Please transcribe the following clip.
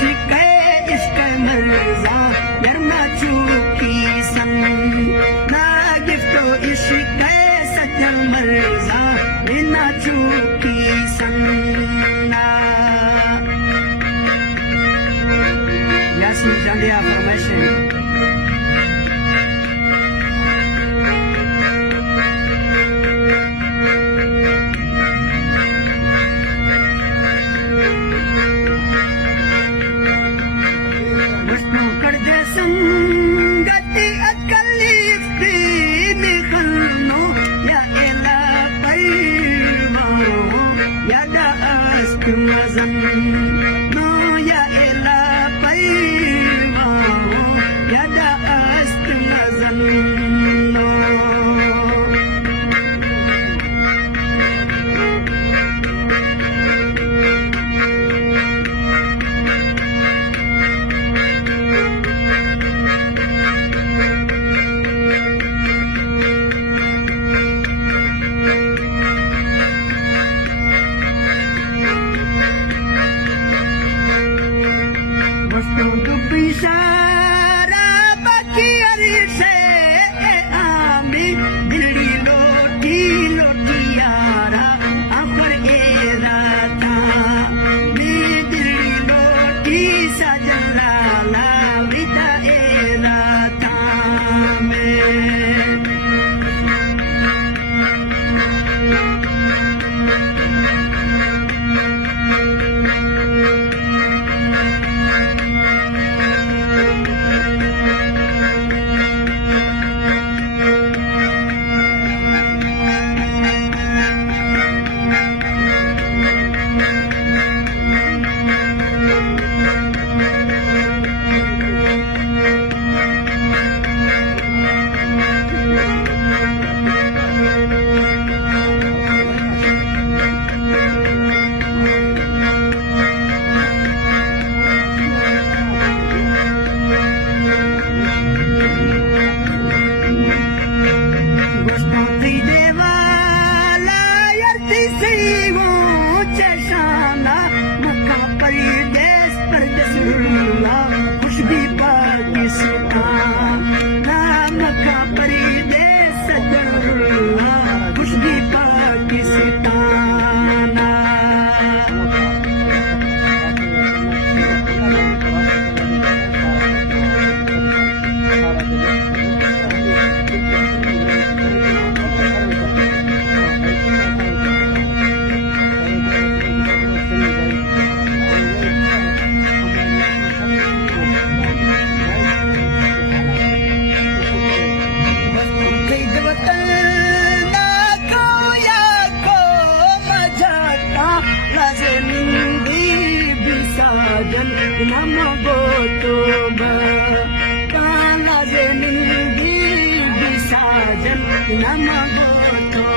इश्क मर्जा यरमा चुकी संग ना गिफ्टो इश्क सजल मर्जा बिना चुकी संग Yasin Jandia formation संगति अकलीफ में खलनो या एला पैवारो या दास्त मजन नो या एला पैवारो या दास्त मजन नो Bisara baki arise ami dildi loti lotiara amar era tha me dildi loti sajala la vida era tha me Nama botoba kana zemingi bisajan nama botoba